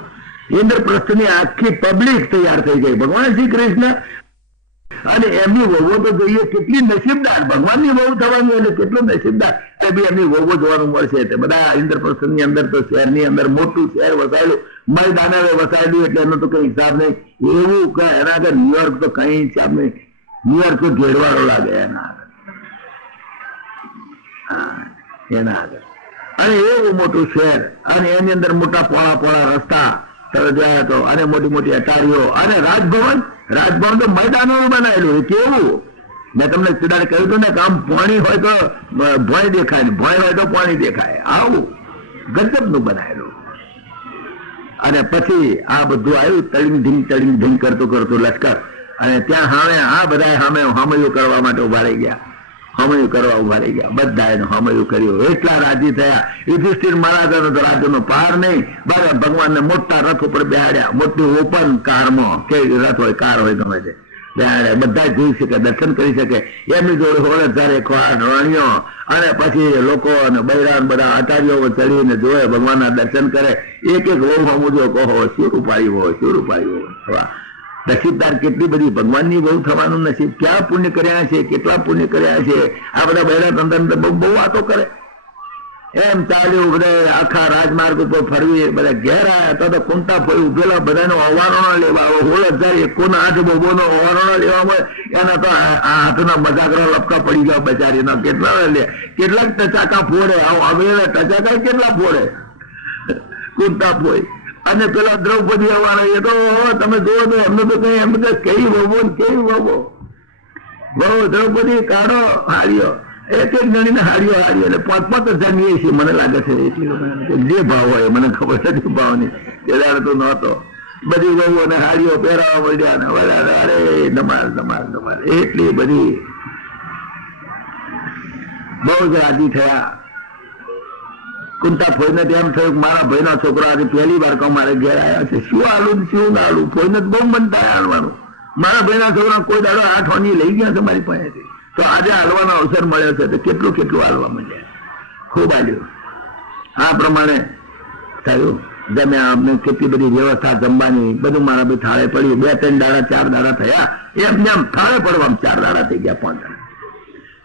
ઇન્દ્રપ્રસ્થની આખી પબ્લિક તૈયાર થઈ ગઈ ભગવાન શ્રી કૃષ્ણ અને એમની વહુઓ તો જોઈએ કેટલી નસીબદાર ભગવાનની વહુ થવાની એટલે કેટલું નસીબદાર એ બી એમની વહુઓ જોવાનું મળશે તે બધા ઇન્દ્રપ્રસ્થની અંદર તો શહેરની અંદર મોટું શહેર વસાયેલું મયદાનવે વસાયેલું એટલે એનો તો કઈ હિસાબ નહીં એવું કે એના આગળ ન્યુયોર્ક તો કઈ હિસાબ નહીં ન્યુયોર્ક તો ઘેરવાળો લાગે એના આગળ એના આગળ અને એવું મોટું શહેર અને એની અંદર મોટા પોળા રસ્તા જાય તો અને મોટી મોટી અટારીઓ અને રાજભવન તો મેદાનો બનાવેલું કેવું મેં તમને સીધા કહ્યું હતું ને કે આમ પાણી હોય તો ભોય દેખાય ને ભોય હોય તો પાણી દેખાય આવું ગજબનું બનાવેલું અને પછી આ બધું આવ્યું તળિંગ ધીંગ કરતું લશ્કર અને ત્યાં સામે આ બધા સામે હમયું કરવા માટે ઉભા રહી ગયા બધા એનું હમયું કર્યું એટલા રાજી થયા યુધિષ્ઠિર મહારાજાનો તો રાજ્યનો પાર નહીં ભગવાનને મોટા રથ ઉપર બેહાડ્યા મોટી ઓપન કારમાં કે રથ હોય કાર હોય ગમે તે બેહાડ્યા બધા જોઈ શકે દર્શન કરી શકે એમની જોડે 16,000 રાણીઓ અને પછી લોકો અને બૈરા બધા અટારીઓ ચડીને જોયે ભગવાનના દર્શન કરે એક વહુ સમજો કહો શું રૂપાળી નસીબદાર કેટલી બધી ભગવાનની બહુ થવાનું નસીબ ક્યાં પુણ્ય કર્યા છે કેટલા પુણ્ય કર્યા છે આ બધા બહેરા તંત્ર બહુ વાતો કરે એમ ચાલ્યું બધા આખા રાજમાર્ગ ઉપર ફરવી બધા ઘેર આવ્યા તો કુંતા ફોઈ ઉભેલા બધાનો અવારણો લેવા 16,001 8 બોબોનો અવારણો લેવા મળે એના તો આ હાથના મજાકરા લપકા પડી ગયા બચારીના કેટલાક ટચાકા ફોડે આવેલા ટચાકા કેટલા ફોડે કુંતા ફોઈ અને પેલા દ્રૌપદી આવવાના એ તો તમે જોવો તો એમને તો કઈ એમ કેવી બહુ દ્રૌપદી કાઢો હાડીઓ એક જણીને હાડીઓ એટલે 5,000 ની છે મને લાગે છે એટલી જે ભાવ હોય મને ખબર નથી ભાવની ત્યારે તો નહોતો બધી બહુઓને હાડીઓ પહેરાવા મળ્યા ને અરે ધમાલ એટલી બધી બહુ જ રાજી થયા કુંતા ફોઈને એમ થયું મારા ભાઈના છોકરા આજે પહેલી વાર મારે ઘેર આવ્યા છે શું આલું શું ના આલું ફોઈને બહુ મન થાય હાલવાનું મારા ભાઈના છોકરા કોઈ દાડો 8 હોની લઈ ગયા છે મારી પાસેથી તો આજે હાલવાનો અવસર મળ્યો છે તો કેટલું હાલવા મળ્યા ખૂબ હાલ્યું આ પ્રમાણે થયું જમ્યા અમને કેટલી બધી વ્યવસ્થા જમવાની બધું મારા ભાઈ થાળે પડ્યું 2-3 દાડા 4 દાડા થયા એમ થાળે પડવામાં 4 દાડા થઈ ગયા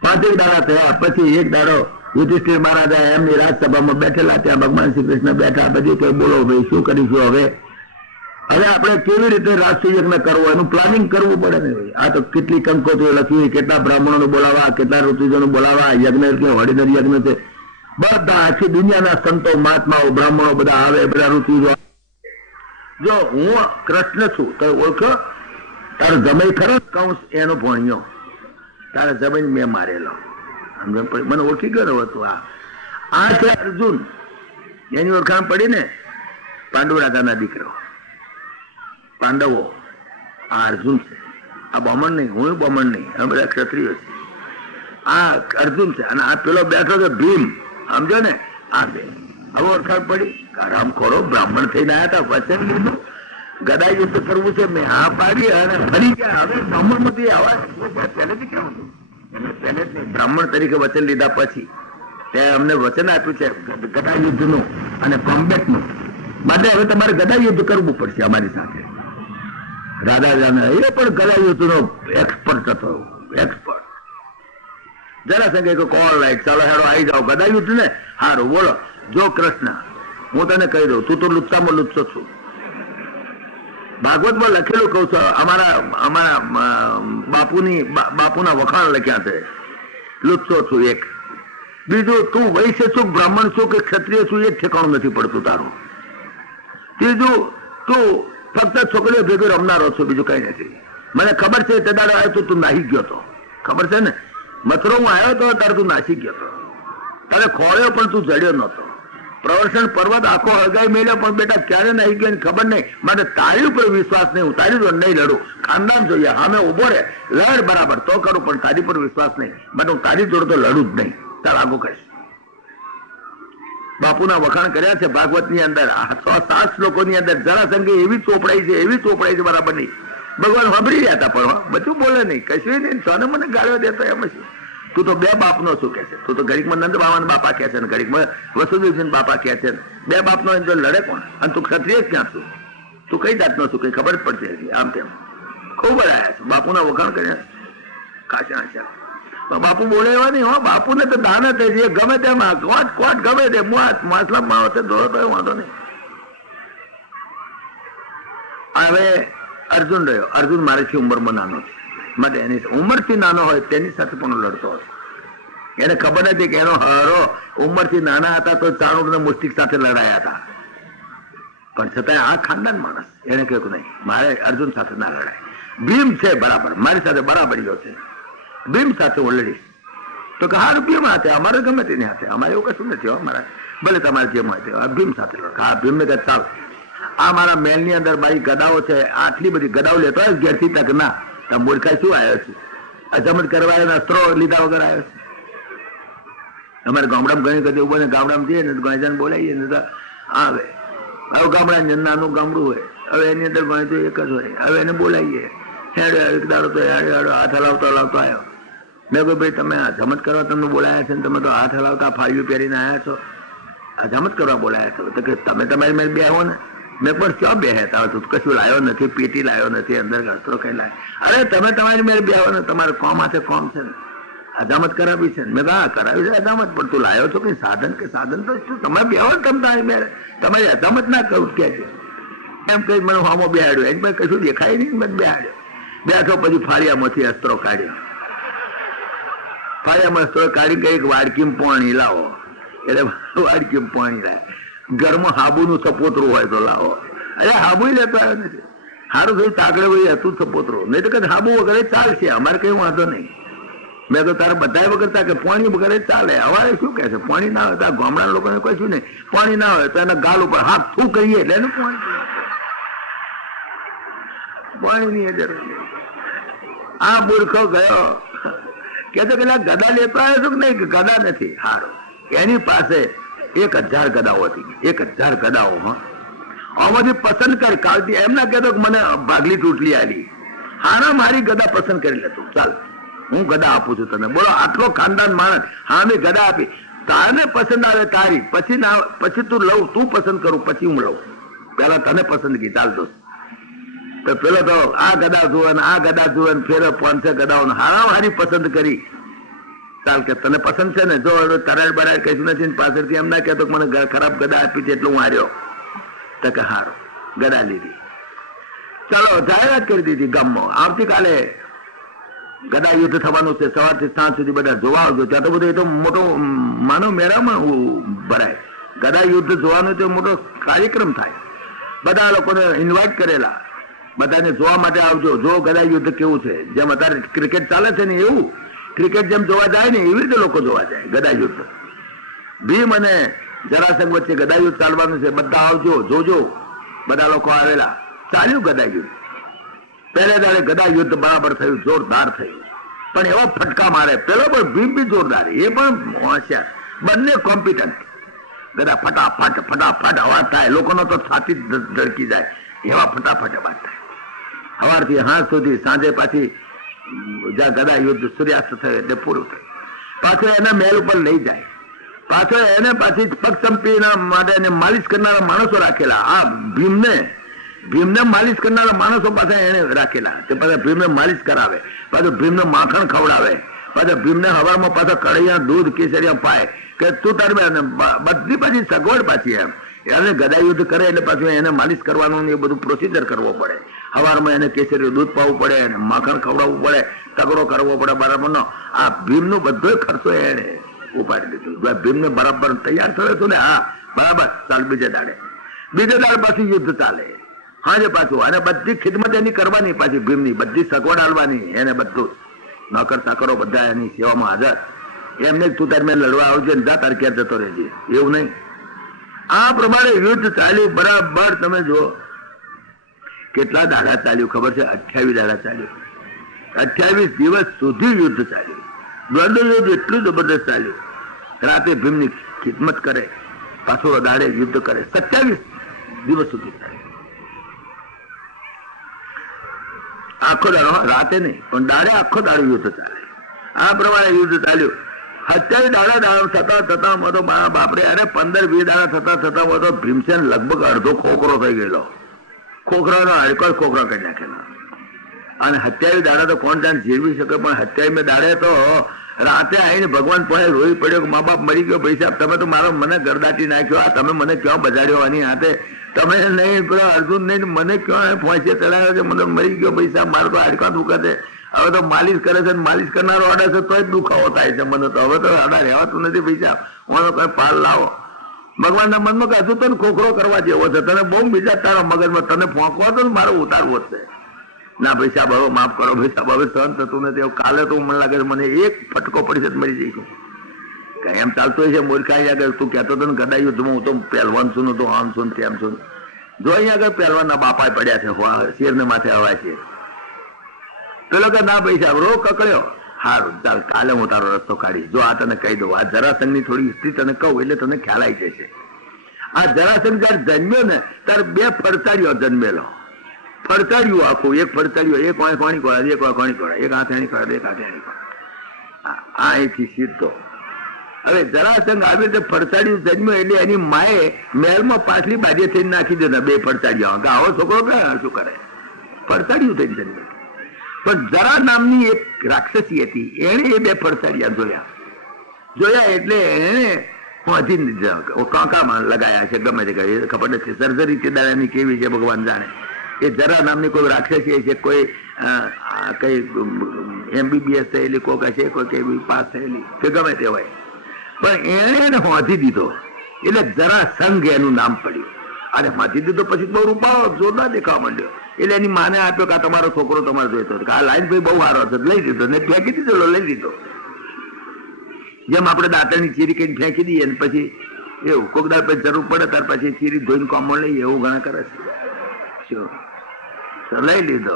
5 દાડા થયા પછી એક દાડો યુધિષ્ઠિર મહારાજા એમની રાજસભામાં બેઠેલા ત્યાં ભગવાન શ્રી કૃષ્ણ બેઠા બધી કઈ બોલો ભાઈ શું કરીશું હવે આપણે કેવી રીતે રાષ્ટ્રીય યજ્ઞ કરવો એનું પ્લાનિંગ કરવું પડે ને આ તો કેટલી કંકોત્રીઓ લખી કેટલા બ્રાહ્મણોને બોલાવા કેટલા ઋતુજોને બોલાવા યજ્ઞ કે ઓર્ડિનરી યજ્ઞ છે બધા આખી દુનિયાના સંતો મહાત્માઓ બ્રાહ્મણો બધા આવે બધા ઋતુજો જો હું કૃષ્ણ છું તો ઓળખો તારો જમાઈ ખરો કંસ એનો ભણ્યો તારા જમીન મેં મારેલો. સમજણ પડી? મને ઓળખી ગયો હતું. આ છે અર્જુન. એની ઓળખાણ પડી ને, પાંડુ રાજાના દીકરો પાંડવો. આ અર્જુન છે. આ બ્રાહ્મણ નહીં, હું બ્રાહ્મણ નહીં, આ બધા ક્ષત્રિયો છે. આ અર્જુન છે અને આ પેલો બેઠો છે ભીમ. સમજો ને? આ બે હવે ઓળખાણ પડી. રામ ખોરો બ્રાહ્મણ થઈને આવ્યા હતા, વચન લીધું ગદા યુદ્ધ કરવું છે, મેં આ પાડી અને ફરી ગયા. હવે બ્રાહ્મણ માંથી આવાજ પહેલેથી કેમ હતું? પહેલેથી બ્રાહ્મણ તરીકે વચન લીધા પછી ત્યાં અમને વચન આપ્યું છે ગદા યુદ્ધનું અને કોમ્બેટનું. માટે હવે તમારે ગદા યુદ્ધ કરવું પડશે અમારી સાથે. રાજા એ પણ ગદા યુદ્ધનો એક્સપર્ટ હતો, એક્સપર્ટ. જરાસંઘ કે કોલ રાઈટ, ચાલો હેડો આવી જાઓ ગદા યુદ્ધ ને. સારું બોલો. જો કૃષ્ણ, હું તને કહી દઉં, તું તો લુચ્ચામાં લુચ્ચો છું. ભાગવતમાં લખેલું કહું છું, અમારા બાપુના વખાણ લખ્યા છે. લુચ્ચો છું એક. બીજું, તું વૈશ્ય છું, બ્રાહ્મણ છું કે ક્ષત્રિય છું, એ જ ઠેકાણું નથી પડતું તારું. ત્રીજું, તું ફક્ત છોકરીઓ ભેગું રમનારો છો, બીજું કઈ નથી. મને ખબર છે તે દાડો આવ્યો તો તું નાસી ગયો હતો. ખબર છે ને? મથુરો હું આવ્યો હતો ત્યારે તું નાસી ગયો હતો. તારે ખોળ્યો પણ તું જડ્યો નહોતો. પ્રવર્ષણ પર્વત આખો હળગાઈ મેળ્યો પણ બેટા ક્યારે નાહી ગયો ખબર નહીં. માટે તારી ઉપર વિશ્વાસ નહીં, હું તારી જોડે નહીં લડું. ખાનદાન જોઈએ, સામે ઉભો રહે, લડ બરાબર તો કરું, પણ તારી પર વિશ્વાસ નહીં. માટે હું તારી જોડે તો લડું જ નહીં. તાર આગું કહીશ. બાપુના વખાણ કર્યા છે ભાગવતની અંદર, 107 શ્લોકોની અંદર. જરાસંઘે એવી ચોપડાઈ છે, એવી ચોપડાઈ છે બરાબર નહીં. ભગવાન સાંભળી રહ્યા હતા પણ બધું બોલે નહીં, કશું નહીં. સોને મને ગાળ્યો દેતો એમ શું? તું તો બે બાપનો શું કે છે? તું તો ઘડીકમાં નંદ બાબાના બાપા કહે છે ને ઘડીકમાં વસુદેવજી બાપા કહે છે. બે બાપનો જો લડે કોણ? અને તું ક્ષત્રિય જ ક્યાં છું? તું કઈ જાતનો છું? કઈ ખબર જ પડશે આમ તેમ. ખૂબ આવ્યા છે બાપુના વખાણ કર્યા. કાચા છે બાપુ બોલે એવા નહીં હો. બાપુને તો દાન જ છે, ગમે તેમાં કોટ ગમે તે માસલામાં આવશે દોડો તો વાંધો નહીં. હવે અર્જુન રહ્યો. અર્જુન મારાથી ઉંમરમાં નાનો છે, માટે એની ઉંમરથી નાનો હોય તેની સાથે પણ લડતો હતો. એને ખબર નથી કે એનો હરો ઉંમરથી નાના હતા તો ચાણુક મુસ્તિક સાથે લડાયા હતા. પણ છતાં આ ખાનદાન માણસ, એને કહ્યું નહીં મારે અર્જુન સાથે ના લડાય. ભીમ છે બરાબર, મારી સાથે બરાબરીઓ છે, ભીમ સાથે હું લડીશ. તો કે હા ભીમ હાથે, અમારે ગમે તેની હાથે, અમારે એવું કશું નથી. અમારા ભલે તમારે જેમ હોય ભીમ સાથે લડો. હા ભીમ ને કહે ચાલ, આ મારા મહેલની અંદર બાઈ ગદાઓ છે, આટલી બધી ગદાઓ લેતો હોય ઘેરથી તક ના. મૂર્ખા શું આવ્યો છે? અજમત કરવા અસ્ત્રો લીધા વગર આવ્યો છે. અમારે ગામડામાં ઘણી બધી ઉભો ને ગામડામાં જઈએ ને ગણજાને બોલાવીએ ને તો આવે. હવે ગામડા નાનું ગામડું હોય, હવે એની અંદર ગણિત એક જ હોય. હવે એને બોલાવીએ, હેડો એક દાડો તો હેડો હાથ હલાવતો હલાવતો આવ્યો. મેં કહ્યું ભાઈ તમે અજમત કરવા તમને બોલાયા છે ને તમે તો હાથ હલાવતા ફાળીઓ પહેરીને આવ્યા છો, અજમત કરવા બોલાયા છો. તો કે તમે તમારી મેં બેહો ને. મેં પણ ક્યાં બેહતા તું કશું લાવ્યો નથી, પેટી લાવ્યો નથી, અંદર અસ્ત્રો કઈ લાવ્યો? અરે તમે તમારી મેરે બેહો ને, તમારે કોમ હાથે કોમ છે ને, અજામત કરાવી છે ને. મેં કહા કરાવી છે અજામત, પણ તું લાવ્યો છો કઈ સાધન? કે સાધન તો શું તમે બેહો ને, તમે તારી મેરે તમારી અજામત ના કહું કે છે એમ કઈ મને હોમો બેહાડ્યો. એની પાસે કશું દેખાય નહીં, મેં બેહાડ્યો. બેઠો પછી ફાળિયામાંથી અસ્ત્રો કાઢ્યો. ફાળિયામાં અસ્ત્રો કાઢી કઈ વાડકીમાં પાણી લાવો, એટલે વાડકીમાં પાણી લાવે. ઘરમાં હાબુનું સપોતરું હોય તો લાવો. અરે હાબુ લેતો આવ્યો નથી. સારું થયું તાકડે ભાઈ હતું સપોતરું, નહીં તો કઈ હાબુ વગેરે ચાલશે, અમારે કઈ વાંધો નહીં. મેં તો તારે બધા વગર કે પાણી વગેરે ચાલે. અમારે શું કે છે પાણી ના હોય તો ગામડા લોકોને કશું નહીં. પાણી ના હોય તો એના ગાલ ઉપર હાથ શું કરીએ એટલે એનું પાણીની જરૂર. આ મૂર્ખો ગયો કે તો પેલા ગદા લેતો આવ્યો છો કે નહીં? ગદા નથી. સારું, એની પાસે 1000 ગદાઓ હતી. 1000 ગદાઓ. આમાંથી પસંદ કર. કાલથી એમ ના કહેતો મને ભાગલી તૂટલી આલી. હારા મારી ગદા પસંદ કરી લેતું. ચાલ હું ગદા આપું છું તને. બોલો આટલો ખાનદાન માણસ, હા મેં ગદા આપી. તારે પસંદ આવે તારી, પછી તું લઉં, તું પસંદ કરું પછી હું લઉં. પેલા તને પસંદગી. ચાલ દોસ્ત. તો પેલો તો આ ગદા જુએ ને આ ગદા જુએ ને ફેરો 500 ગદાઓ હારા હારી પસંદ કરી. ચાલ કે તને પસંદ છે ને? જો તરાડ બરાડ કશું નથી પાછળથી એમ ના કહેતો મને ખરાબ ગદા આપી છે એટલે હું હાર્યો. તો કે હારો ગદા લીધી. ચાલો જાહેરાત કરી દીધી ગામમાં, આવતીકાલે ગદા યુદ્ધ થવાનું છે. સવારથી સાંજ સુધી બધા જોવા આવજો. ત્યાં તો બધું એ તો મોટો માનવ મેળામાં ભરાય. ગદા યુદ્ધ જોવાનો તો મોટો કાર્યક્રમ થાય. બધા લોકોને ઇન્વાઇટ કરેલા, બધાને જોવા માટે આવજો. જો ગદા યુદ્ધ કેવું છે, જેમ અત્યારે ક્રિકેટ ચાલે છે ને એવું ક્રિકેટ જેમ જોવા જાય ને એવી રીતે લોકો જોવા જાય ગદા યુદ્ધ. ભીમ અને જરાસંઘ વચ્ચે ગદા યુદ્ધ ચાલવાનું છે, બધા આવજો જોજો. બધા લોકો આવેલા, ચાલ્યું ગદા યુદ્ધ. પહેલે દાડે ગદા યુદ્ધ બરાબર થયું, જોરદાર થયું. પણ એવો ફટકા મારે, પેલો પણ ભીમ બી જોરદાર, એ પણ હોશિયાર, બંને કોમ્પિટન્ટ. ગદા ફટાફટ ફટાફટ અવાજ થાય, લોકોનો તો છાતી ધડકી જાય એવા ફટાફટ અવાજ થાય. સવારથી હાંજ સુધી, સાંજે પાછી જ્યાં ગદા યુદ્ધ સૂર્યાસ્ત થયો એટલે પૂરું થયું. પાછો એને મહેલ ઉપર લઈ જાય, પાછો એને પાછી પગચંપીના માટે એને માલિશ કરનારા માણસો રાખેલા. આ ભીમને માલિશ કરનારા માણસો પાછા એને રાખેલા. તે પાછા ભીમને માલિશ કરાવે, પાછું ભીમને માખણ ખવડાવે, પાછા ભીમને હવામાં પાછા કઢૈયા દૂધ કેસરિયા પાય કે તું તારી બધી પાછી સગવડ પાછી એમ. એને ગદા યુદ્ધ કરે એટલે પાછું એને માલિશ કરવાનું એ બધું પ્રોસિજર કરવો પડે. સવારમાં એને કેસરી દૂધ પાવું પડે, એને માખણ ખવડાવવું પડે, તગડો કરવો પડે બરાબરનો. આ ભીમનો બધો ખર્ચો એને ઉપાડી લીધું. ભીમને બરાબર તૈયાર થયો છું ને, હા બરાબર ચાલ બીજે દાડે પાછું યુદ્ધ ચાલે. હાજે પાછું, અને બધી ખિદમત એની કરવાની, પાછી ભીમની બધી સગવડ આલવાની, એને બધું નોકર ચાકરો બધા એની સેવામાં હાજર. એમને તું તાર મેં લડવા આવજે ને જા તાર ક્યાં જતો રહેજે, એવું નહીં. આ પ્રમાણે યુદ્ધ ચાલ્યું બરાબર. તમે જો કેટલા દાડા ચાલ્યું ખબર છે? 28 દાડા ચાલ્યું. 28 દિવસ સુધી યુદ્ધ ચાલ્યું. દ્વંદ્વ યુદ્ધ એટલું જબરદસ્ત ચાલ્યું. રાતે ભીમની ખિદમત કરે, પાછો દાડે યુદ્ધ કરે. 27 દિવસ સુધી ચાલ્યું. આખો દાડો, રાતે નહીં પણ દાડે આખો દાડો યુદ્ધ ચાલે. આ પ્રમાણે યુદ્ધ ચાલ્યું. 27 દાડા થતા મોટો બાપરે, અરે 15-20 દાડા થતા મોટો ભીમસેન લગભગ અડધો ખોખરો થઈ ગયેલો. ખોખરાનો હાડકો ખોખરા કરી નાખેલા. અને 27 દાડા તો કોણ જાણ જીરવી શકે, પણ 27 દાડે તો રાતે આવીને ભગવાન પણ રોઈ પડ્યો કે મા બાપ મરી ગયો, ભાઈ સાહેબ તમે તો મારો મને ગરદાટી નાખ્યો, આ તમે મને ક્યાં બજાડ્યો આની હાથે, તમે નહીં પેલો અર્જુન નહીં મને ક્યાં પહોંચે ચડાવ્યો છે, મને મરી ગયો ભાઈ સાહેબ, મારે તો હાડકા દુખે. હવે તો માલિશ કરે છે, માલિશ કરનારો અડે છે તો જ દુખાવો થાય છે મને તો. હવે તો આડા રહેવાતું નથી ભાઈ સાહેબ, હું કઈ પાલ લાવો. ભગવાનના મનમાં કે હજુ તને ખોખરો કરવા જેવો છે, તને બહુ બીજા તારા મગજમાં તને ફોંકવા તો મારો ઉતારવો જ છે. ના ભાઈ સાહેબ હવે માફ કરો ભાઈ સાહેબ, હવે સહન થતું નથી. કાલે તો મને લાગે છે મને એક ફટકો પડી છે મરી જઈશું. કઈ એમ ચાલતું હોય છે મૂર્ખાઈ આગળ. તું કહેતો હતો ને ગદા યુદ્ધમાં હું તો પહેલવાન છું, તો આમ છું તેમ છું. જો અહીંયા આગળ પહેલવાનના બાપા પડ્યા છે, શેરને માથે હવાય છે. પેલો કે ના ભાઈ સાહેબ રો કકડ્યો, હારું ચાલ કાલે હું તારો રસ્તો કાઢીશ. જો આ તને કહી દઉં, આ જરાસંઘની થોડી હિસ્ટ્રી તને કહું એટલે તને ખ્યાલ આવી જશે. આ જરાસંઘ જયારે જન્મ્યો ને ત્યારે 2 ફડતાડીઓ જન્મેલો. ફડતાડ્યું આખું, એક ફડતાડ્યું, એક કોણી કોળા, એક કોણી કોળા, એક હાથેણી કોળા, એક હાથેણી કોળા, આ અહીંથી સીધો. હવે જરાસંઘ આવી રીતે ફડતાડ્યું જન્મ્યો એટલે એની માએ મહેલમાં પાછલી બાજુ થઈને નાખી દેતા 2 ફડતાડીઓ. આવો છોકરો કે શું કરે, ફડતાડ્યું થઈને જન્મ્યો. પણ જરા નામની એક રાક્ષસી હતી, એને એ 2 ફડતાડિયા જોયા એટલે એને કાંકામાં લગાયા છે. ગમે તે ખબર નથી, સર્જરી તે દાડાની કેવી છે ભગવાન જાણે. એ જરા નામની કોઈ રાક્ષસી છે, કોઈ કઈ MBBS થયેલી, કોઈ હશે કોઈ કેવી પાસ થયેલી કે ગમે તે હોય, પણ એને હોંધી દીધો એટલે જરાસંઘ એનું નામ પડ્યું. અને હોંધી દીધો પછી બહુ રૂપાળો જોરદાર દેખાવા માંડ્યો. એટલે એની માને આપ્યો કે આ તમારો છોકરો તમારે જોઈતો હતો, આ લાઈન ભાઈ બહુ સારો હતો, લઈ દીધો ને ફેંકી દીધો, લઈ દીધો. જેમ આપણે દાંતણની ચીરી કઈ ફેંકી દઈએ ને પછી એવું કોક દાળ પછી જરૂર પડે ત્યાર પછી ચીરી ધોઈને કોમો લઈએ, એવું ઘણા કરે છે. લઈ લીધો.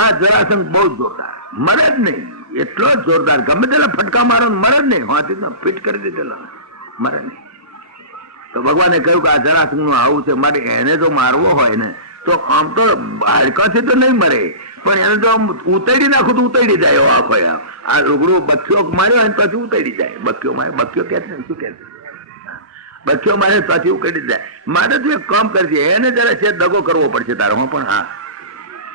આ જરાસંઘ બહુ જોરદાર, મરે જ નહીં, એટલો જ જોરદાર, ગમે તેના ફટકા મારો મરે જ નહીં, હાથી ફિટ કરી દીધેલો, મરે નહીં. તો ભગવાને કહ્યું કે આ જરાસંઘ નું આવું છે, માટે એને જો મારવો હોય ને તો આમ તો હાડકાથી તો નહીં મરે, પણ એને તો ઉતરી નાખું તો ઉતરી જાય. એવો આખો આ રૂગડું બખ્યો માર્યો ને પછી ઉતરી જાય. બખ્યો મારે, બખ્યો કે શું કે બખ્યો મારે પછી ઉકળી જાય. મારે તું એક કામ કરજે, એને જરા છે દગો કરવો પડશે તારે. હું પણ હા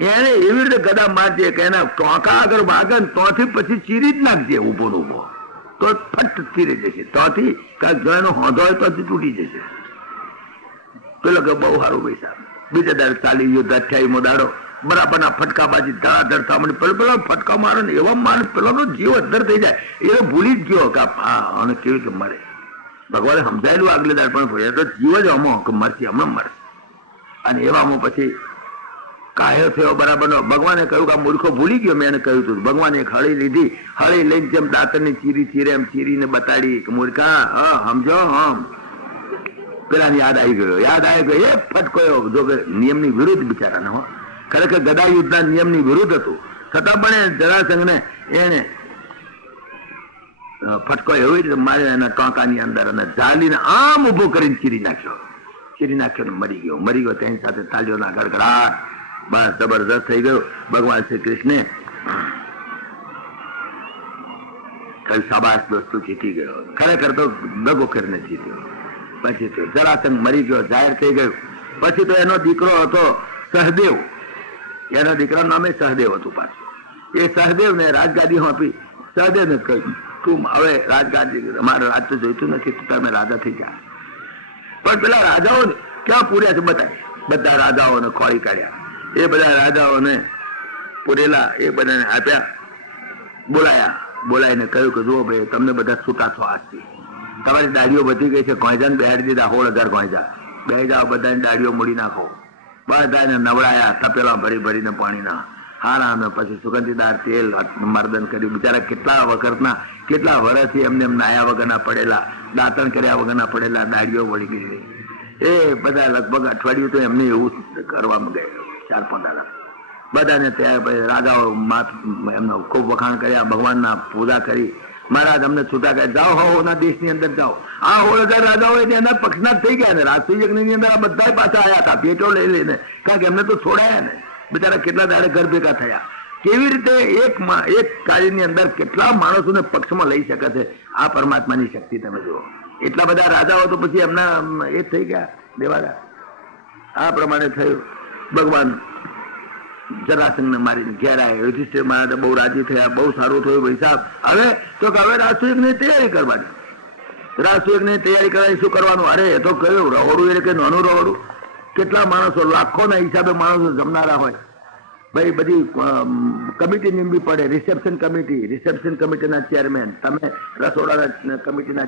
એને એવી રીતે ગદા મારજે કે એના ટોંકા આગળ વાગે ને તોથી પછી ચીરી જ નાખજે ઉભો ને ઉભો, તો ફટ ચીરી જશે. તોથી કાંઈક જો એનો હોંધો હોય તો તૂટી જશે. પેલો કે બહુ સારું ભાઈ સાહેબ. બીજા દાડે ચાલી યુદ્ધ 28મો દાડો બરાબરના ફટકા બાજી ધડાધડ સાંભળી. પેલો ફટકા મારે ને એવા મારે પેલો તો જીવ અદ્ધર થઈ જાય. એ ભૂલી જ ગયો કે હા અને કેવી રીતે મરે. ભગવાને સમજાયેલું આગલે દાડ પણ તો જીવ જ અમો કે મરશે, હમણાં મરશે. અને એવામાં પછી કાયો થયો બરાબરનો. ભગવાને કહ્યું કે આ મૂર્ખો ભૂલી ગયો, મેં એને કહ્યું હતું. ભગવાને એક હળી લીધી, હળી લઈને જેમ દાંતણની ચીરી ચીરે એમ ચીરીને બતાડી કે મૂર્ખા સમજો હમ. પેલાને યાદ આવી ગયો, એ ફટકો જો કે નિયમની વિરુદ્ધ બિચારાને હો, ખરેખર ગદા યુદ્ધના નિયમની વિરુદ્ધ હતું, છતાં પણ જરાસંઘને એને ફટકો એવી રીતે માર્યો એના ટોંકાની અંદર અને જાલીને આમ ઉભો કરીને ચીરી નાખ્યો ને મરી ગયો. તેની સાથે તાળીઓના ગડગડાટ, બસ જબરદસ્ત થઈ ગયો. ભગવાન શ્રી કૃષ્ણે કઈ શાબાશ દોસ્તો જીતી ગયો. ખરેખર તો દગો કરીને જીત્યો. પછી તો જરાસંઘ મરી ગયો, જાહેર થઈ ગયું. પછી તો એનો દીકરો હતો સહદેવ, એના દીકરાનું નામે સહદેવ હતું પાછું. એ સહદેવ ને રાજગાદી આપી. સહદેવ ને કહ્યું તું હવે રાજગાદી, અમારે રાજ તો જોઈતું નથી, તું તમે રાજા થઈ જા. પણ પેલા રાજાઓને ક્યાં પૂર્યા છે? બધા રાજાઓને ખોળી કાઢ્યા. એ બધા રાજાઓને પૂરેલા એ બધાને આપ્યા, બોલાવીને કહ્યું કે જુઓ ભાઈ, તમને બધા છૂટા છો આજથી. તમારી દાડીઓ વધી ગઈ છે, કોંજાને બેહાડી દીધા, 16,000 કોંજા. બે જાઓ, બધાની દાડીઓ મૂડી નાખો. બધાને નવડાયા, તપેલા ભરીને પાણીના હારા, અને પછી સુગંધીદાર તેલ મર્દન કર્યું. બિચારા કેટલા વખતના, કેટલા વર્ષથી એમને એમ નાયા વગરના પડેલા, દાંતણ કર્યા વગરના પડેલા, દાડીઓ વળી ગઈ. એ બધા લગભગ અઠવાડિયું તો એમને એવું કરવામાં ગયેલું, 4-5 દાડા. બધાને ત્યાં રાજાઓ એમનો ખૂબ વખાણ કર્યા, ભગવાનના પૂજા કરી. મહારાજ અમને છૂટા કર્યા, જાઓ હોના દેશની અંદર જાઓ. આ 16,000 રાજાઓ એના પક્ષના જ થઈ ગયા ને. રાજસૂય યજ્ઞની અંદર આ બધા પાછા આવ્યા હતા, પેટો લઈ લઈને, કારણ કે એમને તો છોડાયા ને. બિચારા કેટલા દાડે ઘર ભેગા થયા. કેવી રીતે એક કાર્યની અંદર કેટલા માણસોને પક્ષમાં લઈ શકે છે આ પરમાત્માની શક્તિ તમે જુઓ. એટલા બધા રાજાઓ તો પછી એમના એ થઈ ગયા દેવાડા. આ પ્રમાણે થયું. ભગવાન જરાસંઘને મારીને ઘેર આવ્યા. યુધિષ્ઠિર મહારાજ બહુ રાજી થયા, બહુ સારું થયું ભાઈ સાહેબ. હવે રાજસૂયની તૈયારી કરવાની. રાજસૂયની તૈયારી કરવાની શું કરવાનું? અરે એ તો કયું રહોડું એટલે કે નાનું રહોડું, કેટલા માણસો, લાખોના હિસાબે માણસો જમનારા હોય. ભાઈ બધી કમિટી નીમવી પડે. રિસેપ્શન કમિટીના ચેરમેન, તમે રસોડા કમિટીના